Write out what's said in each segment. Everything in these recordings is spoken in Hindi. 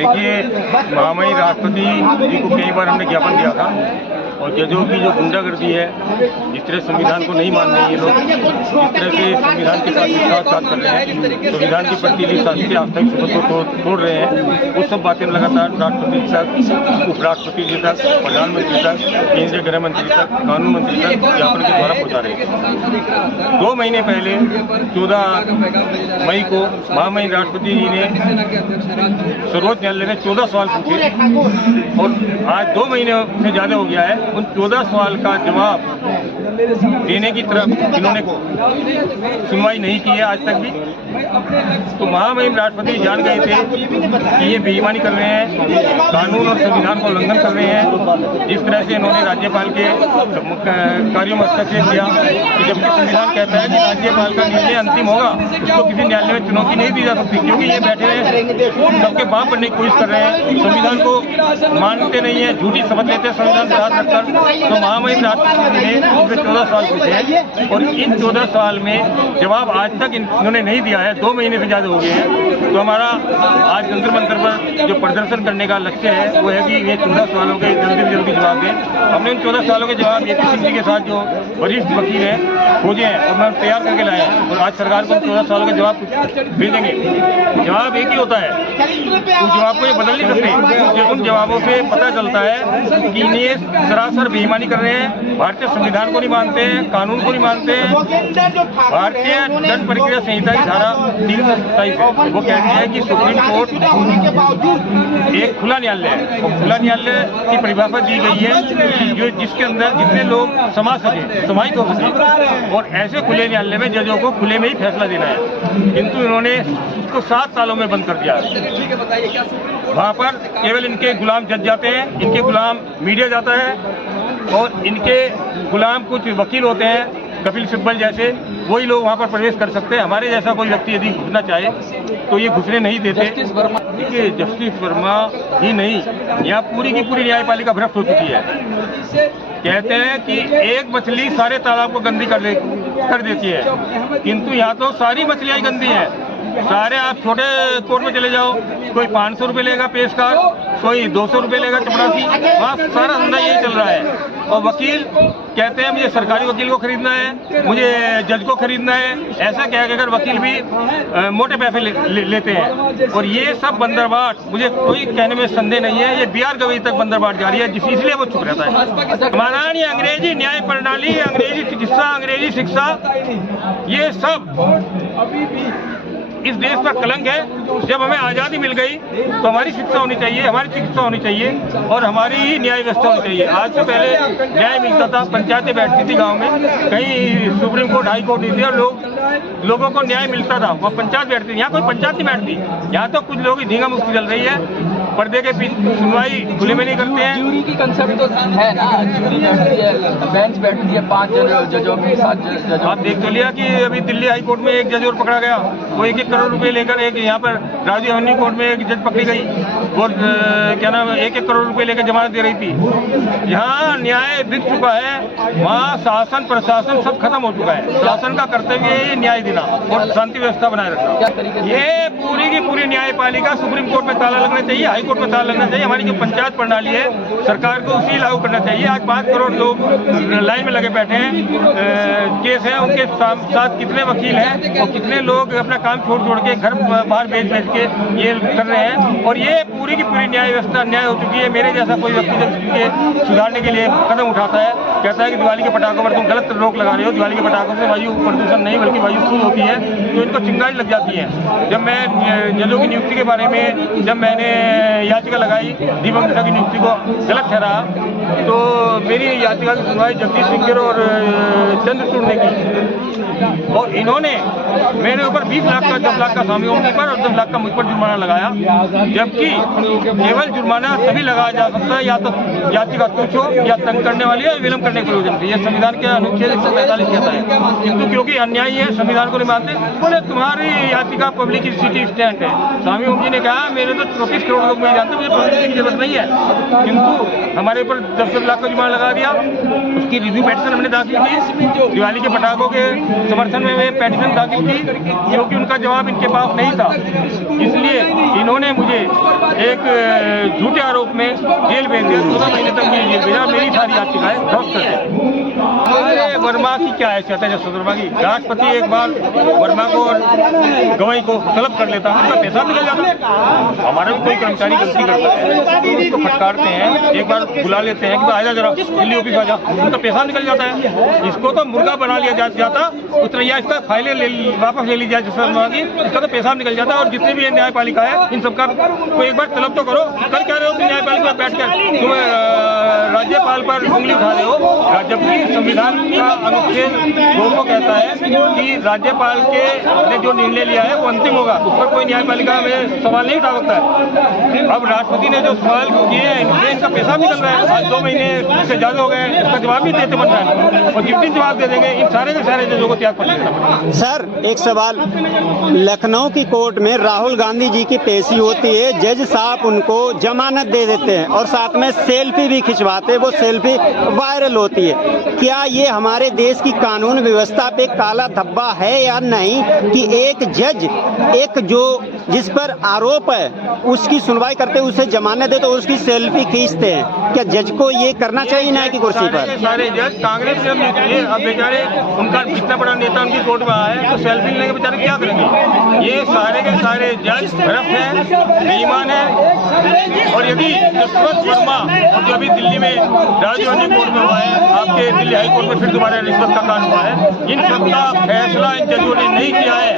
देखिए, महामहिम राष्ट्रपति जी को कई बार हमने ज्ञापन दिया था और जजों की जो गुंडागर्दी है, जिस तरह संविधान को नहीं मान रहे ये लोग, जिस तरह से संविधान के साथ विश्वासघात कर रहे हैं, संविधान की प्रतिनिधि शासकीय आस्था की शपथ को तोड़ रहे हैं, वो सब बातें लगातार राष्ट्रपति तक, उपराष्ट्रपति जी तक, प्रधानमंत्री तक, केंद्रीय गृह मंत्री तक, कानून मंत्री तक ज्ञापन के द्वारा पहुँचा रहे हैं। 2 महीने पहले 14 मई को महामहिम राष्ट्रपति जी ने सर्वोच्च न्यायालय में 14 सवाल पूछे और आज 2 महीने से ज़्यादा हो गया है। उन 14 सवाल का जवाब देने की तरफ इन्होंने सुनवाई नहीं की है आज तक भी। तो महामहिम राष्ट्रपति जान गए थे कि ये बेईमानी कर रहे हैं, कानून और संविधान का उल्लंघन कर रहे हैं। जिस तरह से इन्होंने राज्यपाल के कार्यों में हस्तक्षेप किया कि जबकि संविधान कहता है कि राज्यपाल का निर्णय अंतिम होगा, इसको किसी न्यायालय में चुनौती नहीं दी जा सकती, क्योंकि ये बैठे हैं सबके बाप बनने की कोशिश कर रहे हैं, संविधान को मानते नहीं है, झूठी शपथ लेते हैं संविधान पर हाथ रखकर। तो महामहिम राष्ट्रपति ने उनसे 14 सवाल पूछे हैं और इन 14 सवाल में जवाब आज तक इन्होंने नहीं दिया है। 2 महीने से ज़्यादा हो गए हैं। तो हमारा आज जंतर मंतर पर जो प्रदर्शन करने का लक्ष्य है वो है कि ये 14 सवालों के जल्दी से जल्दी जवाब दें। हमने उन 14 सवालों के जवाब ए पी सिंह जी के साथ जो वरिष्ठ वकील हैं खोजे हैं और मैं तैयार करके लाए हैं और आज सरकार को 14 सवालों के जवाब भेजेंगे। जवाब एक ही होता है, उस जवाब को ये बदल नहीं सकते। उन जवाबों से पता चलता है कि ये सरासर बेईमानी कर रहे हैं, भारतीय संविधान को नहीं मानते हैं, कानून को नहीं मानते हैं। भारतीय दंड प्रक्रिया संहिता की धारा 327 है, वो कहती है कि सुप्रीम कोर्ट एक खुला न्यायालय है और खुला न्यायालय की परिभाषा दी गई है कि जो जिसके अंदर जितने लोग समा सके, समाहित हो सके, और ऐसे खुले न्यायालय में जजों को खुले में ही फैसला देना है। किंतु इन्होंने उसको 7 सालों में बंद कर दिया है। वहाँ पर केवल इनके गुलाम जज जाते हैं, इनके गुलाम मीडिया जाता है और इनके गुलाम कुछ वकील होते हैं, कपिल सिब्बल जैसे, वही लोग वहाँ पर प्रवेश कर सकते हैं। हमारे जैसा कोई व्यक्ति यदि घुसना चाहे तो ये घुसने नहीं देते। देखिए, जस्टिस वर्मा ही नहीं, यहाँ पूरी की पूरी न्यायपालिका भ्रष्ट हो चुकी है। कहते हैं कि एक मछली सारे तालाब को गंदी कर देती है, किंतु यहाँ तो सारी मछलियाँ ही गंदी हैं। सारे आप छोटे कोर्ट में चले जाओ, कोई 500 रुपये लेगा पेशकार, कोई 200 रुपये लेगा चपरासी, वहाँ सारा धंधा यही चल रहा है। और वकील कहते हैं मुझे सरकारी वकील को खरीदना है, मुझे जज को खरीदना है, ऐसा कहकर वकील भी मोटे पैसे लेते हैं। और ये सब बंदरबाट, मुझे कोई कहने में संदेह नहीं है, ये BR गवई तक बंदरबाट जारी है, इसलिए वो चुप रहता है। हमारा ये अंग्रेजी न्याय प्रणाली, अंग्रेजी चिकित्सा, अंग्रेजी शिक्षा, ये सब इस देश का कलंक है। जब हमें आज़ादी मिल गई तो हमारी शिक्षा होनी चाहिए, हमारी चिकित्सा होनी चाहिए और हमारी ही न्याय व्यवस्था होनी चाहिए। आज से पहले न्याय मिलता था, पंचायतें बैठती थी गांव में, कहीं सुप्रीम कोर्ट, हाई कोर्ट नहीं थी और लोगों को न्याय मिलता था, वह पंचायत बैठती थी। यहाँ कोई पंचायत नहीं बैठती, यहाँ तो कुछ लोग धींगा मुक्ति चल रही है, पर्दे के पीछे सुनवाई खुले में नहीं करते हैं। ज्यूरी की कंसेप्ट तो है ना, ज्यूरी बैठती है, बेंच बैठती है 5 जजों के साथ जज। आप देख तो लिया कि अभी दिल्ली हाई कोर्ट में एक जज और पकड़ा गया, वो 1-1 करोड़ रुपए लेकर, एक यहाँ पर राजीव हवनी कोर्ट में एक जज पकड़ी गई, वो क्या नाम 1-1 करोड़ रुपए लेकर जमानत दे रही थी। यहाँ न्याय बिक चुका है, वहाँ शासन प्रशासन सब खत्म हो चुका है। शासन का कर्तव्य है न्याय देना और शांति व्यवस्था बनाए रखना। ये पूरी की पूरी न्यायपालिका सुप्रीम कोर्ट में ताला लगना चाहिए, हाई कोर्ट में ताला लगना चाहिए। हमारी जो पंचायत प्रणाली है सरकार को उसी लागू करना चाहिए। आज 5 करोड़ लोग लाइन में लगे बैठे हैं, केस है, उनके साथ कितने वकील हैं और कितने लोग अपना काम छोड़ के घर बाहर बेच के ये कर रहे हैं। और ये पूरी की पूरी न्याय व्यवस्था अन्याय हो चुकी है। मेरे जैसा कोई व्यक्ति जब इसके सुधारने के लिए कदम उठाता है, कहता है कि दिवाली के पटाखों पर तुम गलत रोक लगा रहे हो, दिवाली के पटाखों से वायु प्रदूषण नहीं बल्कि वायु शुद्ध होती है, तो इनको चिंगारी लग जाती है। जब मैं जजों की नियुक्ति के बारे में जब मैंने याचिका लगाई, दीपक मिश्रा की नियुक्ति को गलत ठहरा, तो मेरी याचिका की सुनवाई जगदीश सिंह और चंद्रचूड़ ने की और इन्होंने मेरे ऊपर 20 लाख का, 10 लाख का स्वामी ओमनी पर और 10 लाख का मुझ पर जुर्माना लगाया। जबकि केवल जुर्माना तभी लगाया जा सकता है या तो याचिका तुच्छ हो या तंग करने वाली है, विलंब करने की वजह से। यह संविधान के अनुच्छेद 145 कहता है, किंतु क्योंकि अन्यायी है, संविधान को नहीं मानते, बोले तुम्हारी याचिका पब्लिसिटी स्टैंड है। स्वामी ओम जी ने कहा मेरे तो 34 करोड़ लोग मुझे जानते, मुझे पब्लिसिटी की जरूरत नहीं है, किंतु हमारे ऊपर 10 लाख का जुर्माना लगा दिया। उसकी रिव्यू पेटिशन हमने दाखिल की, दिवाली के पटाखों के समर्थन में वे पेटिशन दाखिल की, क्योंकि उनका जवाब इनके पास नहीं था। इसलिए इन्होंने मुझे एक झूठे आरोप में जेल भेज दिया, 14 महीने तक मुझे जेल भेजा। मेरी सारी याचिकाएं ध्वस्त कर दी। अरे वर्मा की क्या हैसियत है जसवंत वर्मा की? राष्ट्रपति एक बार वर्मा को और गवाही को तलब कर लेता, उनका पैसा निकल जाता। हमारा भी कोई कर्मचारी गलती करता है तो उसको फटकारते हैं, एक बार बुला लेते हैं कि आजा जरा दिल्ली ऑफिस आ जा, उनका पैसा निकल जाता है। इसको तो मुर्गा बना लिया जाता, उतरैया इसका फाइलें वापस ले ली जाए जसवंत वर्मा की, इसका तो पैसा निकल जाता है। और जितनी भी न्यायपालिका है इन सबका को एक बार तलब तो करो। कर क्या रहे हो न्यायपालिका बैठ कर? तुम राज्यपाल पर उंगली उठा रहे हो। जबकि संविधान का अनुच्छेद 200 कहता है कि राज्यपाल के ने जो निर्णय लिया है वो अंतिम होगा, उस पर कोई न्यायपालिका में सवाल नहीं उठा सकता है। अब राष्ट्रपति ने जो सवाल किए हैं इनसे इनका पैसा निकल रहा है। आज 2 महीने से ज्यादा हो गए, इसका जवाब भी देते बन रहा है, और जिस दिन जवाब दे देंगे इन सारे के सारे जजों को त्याग कर देना पड़ेगा। सर एक सवाल, लखनऊ की कोर्ट में राहुल गांधी जी की पेशी होती है, जज साहब उनको जमानत दे देते हैं और साथ में सेल्फी भी खिंचवाते हैं, वो सेल्फी वायरल होती है। क्या ये हमारे देश की कानून व्यवस्था पे काला धब्बा है या नहीं कि एक जज एक जो जिस पर आरोप है उसकी सुनवाई करते हुए उसे जमानत दे तो उसकी सेल्फी खींचते हैं? क्या जज को ये करना चाहिए न्याय की कुर्सी पर? सारे जज कांग्रेस से निकले, अब बेचारे उनका इतना बड़ा नेता उनकी कोर्ट में आया है तो सेल्फी लेने के बेचारे क्या करेंगे? ये सारे के सारे जज भ्रष्ट हैं, बेईमान हैं। और यदि जसवंत वर्मा जो अभी दिल्ली में राजीव गांधी कोर्ट में हुआ है, आपके दिल्ली हाई कोर्ट में फिर दोबारा रिश्वत का कांड हुआ है, इन सब का फैसला इन जजों ने नहीं किया है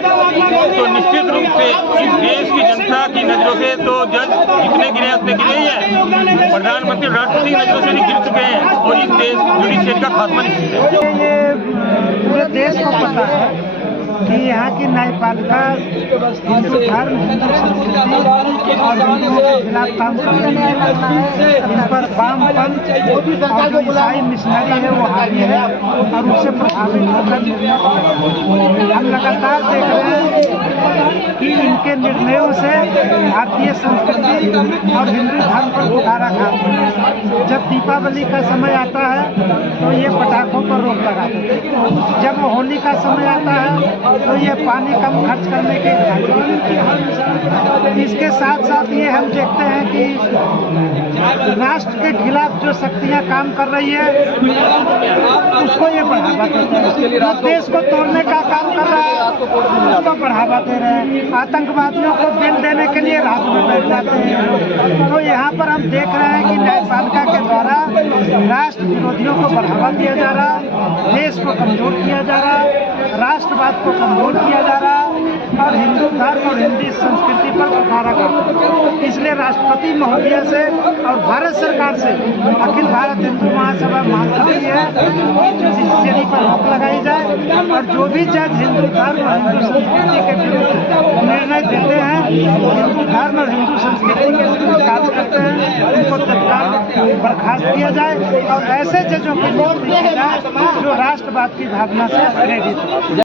तो निश्चित रूप से इस देश की जनता की नजरों से तो जज जितने गिरे उतने गिरे ही हैं। प्रधानमंत्री राष्ट्रपति की नजरों से भी गिर चुके हैं और इस देश जुडिशियरी का खात्मा निश्चित है। ये पूरे देश को पता है कि यहाँ की न्यायपालिका हिंदू धर्म, हिंदू संस्कृति और हिंदुओं के खिलाफ काम कर रही है। इन पर वामपंथ और जो ईसाई मिशनरी है वो हावी है और उससे प्रभावित होकर हम लगातार देख रहे हैं कि इनके निर्णयों से भारतीय संस्कृति और हिंदू धर्म पर कुठाराघात होता है। जब दीपावली का समय आता है तो ये पटाखों पर रोक लगा देते हैं, जब होली का समय आता है तो ये पानी कम खर्च करने के इसके साथ साथ ये हम देखते हैं कि राष्ट्र के खिलाफ जो शक्तियां काम कर रही है उसको ये बढ़ावा देते हैं। देश को तोड़ने का काम कर रहा है उसको बढ़ावा दे रहे हैं। आतंकवादियों को बिल देने के लिए रात में बैठ जाते हैं। तो यहाँ पर हम देख रहे हैं कि न्यायपालिका के द्वारा राष्ट्र विरोधियों को बढ़ावा दिया जा रहा, देश को कमजोर किया जा रहा, राष्ट्रवाद को कमजोर किया जा रहा और हिंदू धर्म और हिंदी संस्कृति पर कुठाराघात। इसलिए राष्ट्रपति महोदय से और भारत सरकार से अखिल भारत हिंदू महासभा मांग करती है जुडिशियरी पर रोक लगाई जाए और जो भी जज हिंदू धर्म और हिंदू संस्कृति के विरुद्ध निर्णय देते हैं, हिंदू धर्म और हिंदू संस्कृति के विरुद्ध कार्य करते हैं, उनको तत्काल बर्खास्त किया जाए और ऐसे जजों की नियुक्ति की जाए जो राष्ट्रवाद की भावना से प्रेरित है।